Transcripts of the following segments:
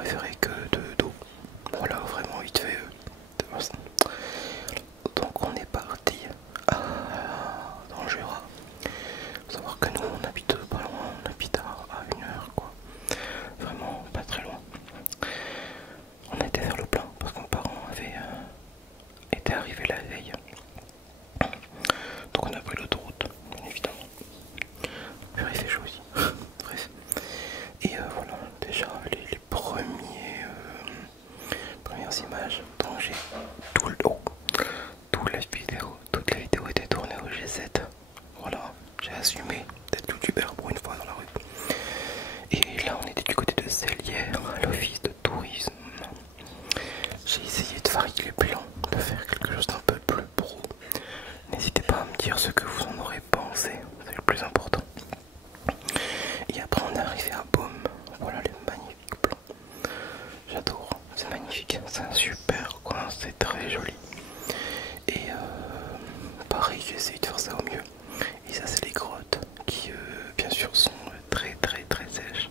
préféré que de d'eau. Voilà, vraiment vite fait. Donc on est parti dans le Jura. Faut savoir que nous on habite pas loin, on habite à 1 heure quoi. Vraiment pas très loin. On a été faire le plein parce que mes parents avaient été arrivés la veille. Donc on a pris l'autoroute, bien évidemment. Puis il fait chaud aussi. Bref. Et voilà, déjà les premières images. Donc j'ai tout le dos. Toute la vidéo était tournée au G7. Voilà, j'ai assumé d'être youtubeur pour une fois dans la rue. Et là on était du côté de Célière, à l'office de tourisme. J'ai essayé de varier les plans, de faire quelque chose d'un peu plus pro. N'hésitez pas à me dire ce que vous en aurez pensé, c'est le plus important. Et après on est arrivé à Baume. Voilà les magnifiques plans. J'adore, c'est magnifique, c'est un super coin, c'est très joli. Et pareil, j'ai essayé de faire ça au mieux. Et ça c'est les grottes qui bien sûr sont très sèches.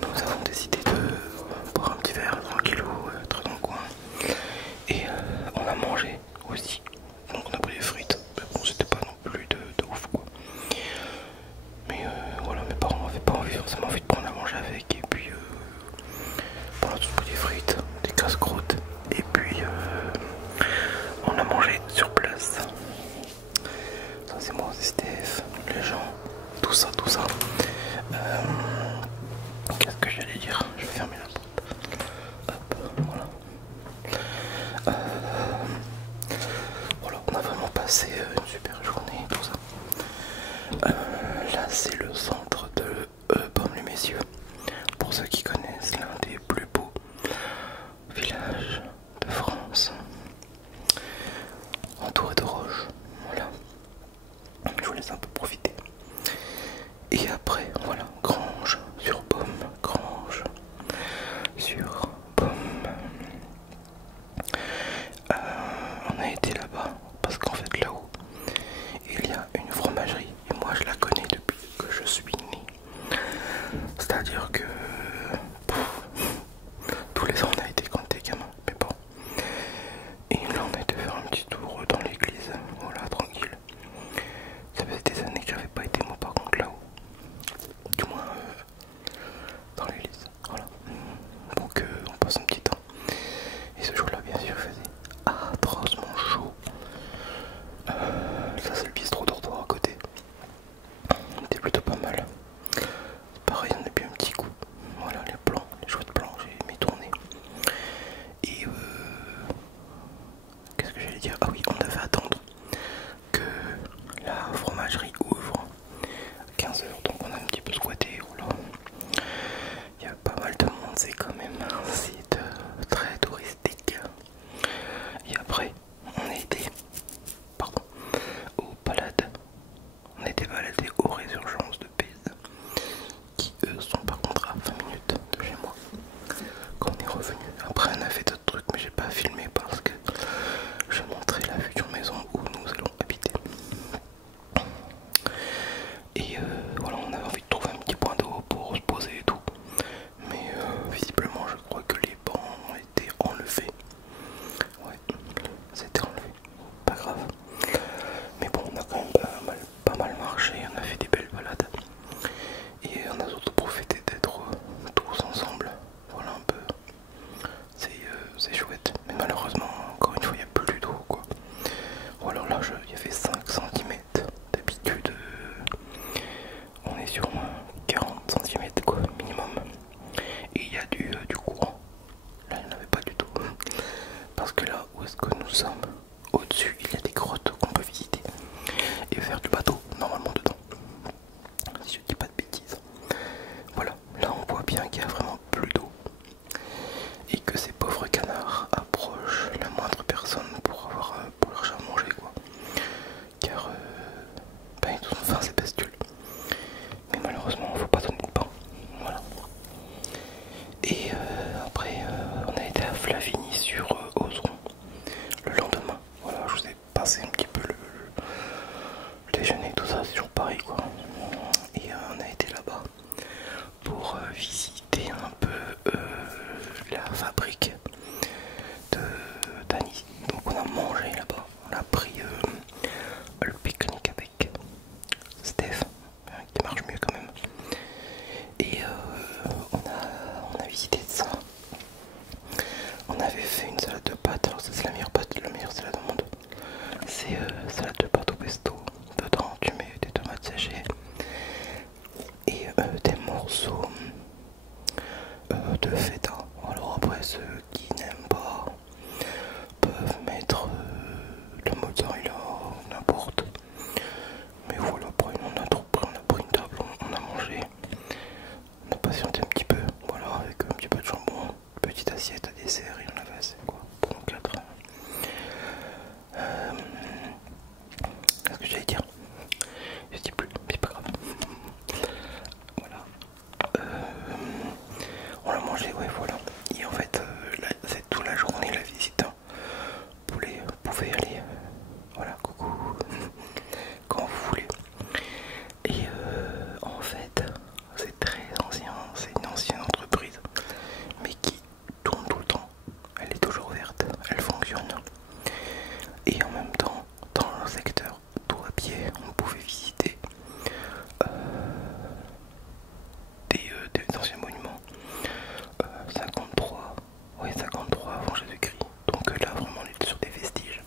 Nous avons décidé de boire un petit verre tranquillou, très dans le coin. Et on a mangé aussi. Donc on a pris des frites. Mais bon, c'était pas non plus de ouf quoi. Mais voilà, mes parents n'avaient pas forcément envie de prendre à manger avec. Et puis on a tous pris des frites, des casse-croûtes. Et puis on a mangé sur place. Ça c'est moi, c'est Steph, les gens, tout ça. Qu'est-ce que j'allais dire? Je vais fermer la porte. Hop, voilà. Voilà, on a vraiment passé une super journée, tout ça. Là c'est le centre de Baume-les-Messieurs. Pour ceux qui connaissent, l'un des plus beaux villages de France. Entouré de roches. Voilà. Je vous laisse un peu profiter. Et après, voilà, Grange sur Baume, Grange sur Baume. On a été là-bas parce qu'en fait là-haut il y a une fromagerie et moi je la connais depuis que je suis né. C'est-à-dire que tous les ans on a été quand t'es gamin, mais bon. Et là on a été faire un petit tour dans l'église, voilà, tranquille. Ça faisait des années que j'avais pas été moi par contre là-haut. Du moins dans l'église, voilà. Donc on passe un petit temps. Et ce jour-là bien sûr faisait atrocement chaud. Ça c'est le bistrot dortoir à côté. C'était plutôt pas mal. Pareil, on a bu un petit coup. Voilà les plans, les chouettes plans, j'ai mis tourner. Et qu'est-ce que j'allais dire? Ah oui, on devait attendre que la fromagerie ouvre à 15 h. Donc on a un petit peu squatté. Voilà. Il y a pas mal de monde, c'est quand même un site très touristique. Et après, on a été aux balades. On a été baladés aux résurgences de Pise, qui eux sont par contre à 20 minutes de chez moi. Quand on est revenu, après on a fait d'autres trucs, mais j'ai pas filmé parce que je montrais la future maison où nous allons habiter. Et voilà, on avait envie de trouver un petit point d'eau pour se poser et tout. Mais visiblement de feta. Alors après ceux qui n'aiment pas peuvent mettre de la mozzarella, n'importe. Mais voilà, après on a trop pris, on a pris une table, on a mangé, on a patienté un petit peu, voilà, avec un petit peu de jambon, petite assiette à dessert et on avait assez quoi, pour 4. Qu'est-ce que j'allais dire? Je dis plus, c'est pas grave. Voilà. On l'a mangé, ouais, voilà. Et en fait, c'est toute la journée la visite. Hein. Vous pouvez y aller. Voilà, coucou. Quand vous voulez. Et en fait, c'est très ancien. C'est une ancienne entreprise, mais qui tourne tout le temps. Elle est toujours verte. Elle fonctionne. Et en même temps, dans le secteur tout à pied, on pouvait visiter des anciens monuments. 53, oui 53 avant Jésus-Christ. Donc là vraiment on est sur des vestiges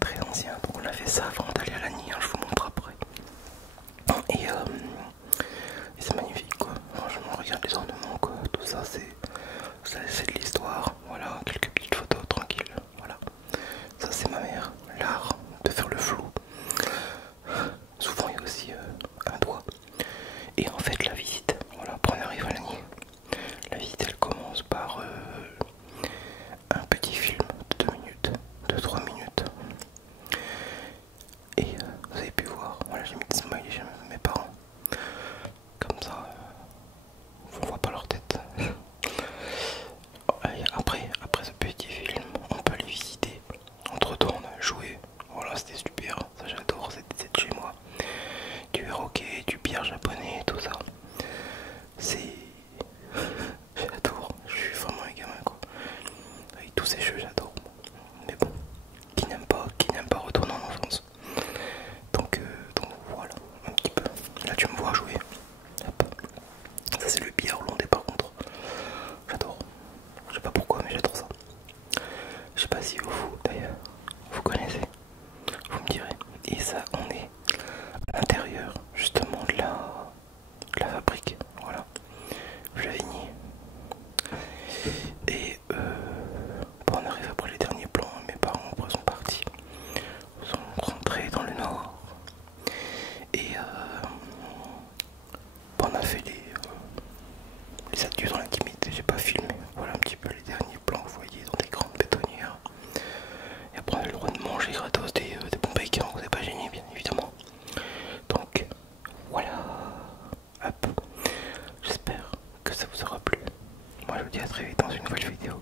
très anciens. Donc on a fait ça avant d'aller à Lagny, hein, je vous montre après. Et c'est magnifique quoi. Franchement regarde les ornements quoi. Tout ça c'est de l'histoire. Voilà, quelques petites photos tranquilles. Voilà. Ça c'est ma mère. L'art de faire le flou. Souvent il y a aussi un doigt. Et en fait la visite, voilà, après on arrive à Lagny. La visite elle commence par un petit film de 2 minutes, de 3 minutes. Et vous avez pu voir, voilà j'ai mis des smileys chez mes parents. Comme ça, on voit pas leur tête. Et après ce petit film, on peut aller visiter. Entre temps on a joué, voilà c'était super, ça j'adore, c'est de chez moi. Du hockey, du bière japonais, tout ça. C'est... J'adore, je suis vraiment un gamin quoi. Avec tous ces jeux j'adore. Mais bon, qui n'aime pas retourner en enfance. Donc voilà, un petit peu. Là tu me vois jouer. Hop. Ça c'est le billard hollandais par contre. J'adore. Je sais pas pourquoi mais j'adore ça. Je sais pas si vous d'ailleurs, vous connaissez. Vous me direz. Et ça on est à l'intérieur justement de la fabrique. Voilà. Vlavigny. Et bon, on arrive après les derniers plans, mes parents après sont partis, sont rentrés dans le nord et bon, on a fait les adieux dans l'intimité, j'ai pas filmé, voilà un petit peu les derniers plans, vous voyez, dans des grandes bétonnières. Et après on a le droit de manger gratos des bons bacon, vous n'avez pas gêné bien évidemment. Donc voilà, hop, j'espère que ça vous aura plu. Moi je vous dis à très vite dans une nouvelle vidéo.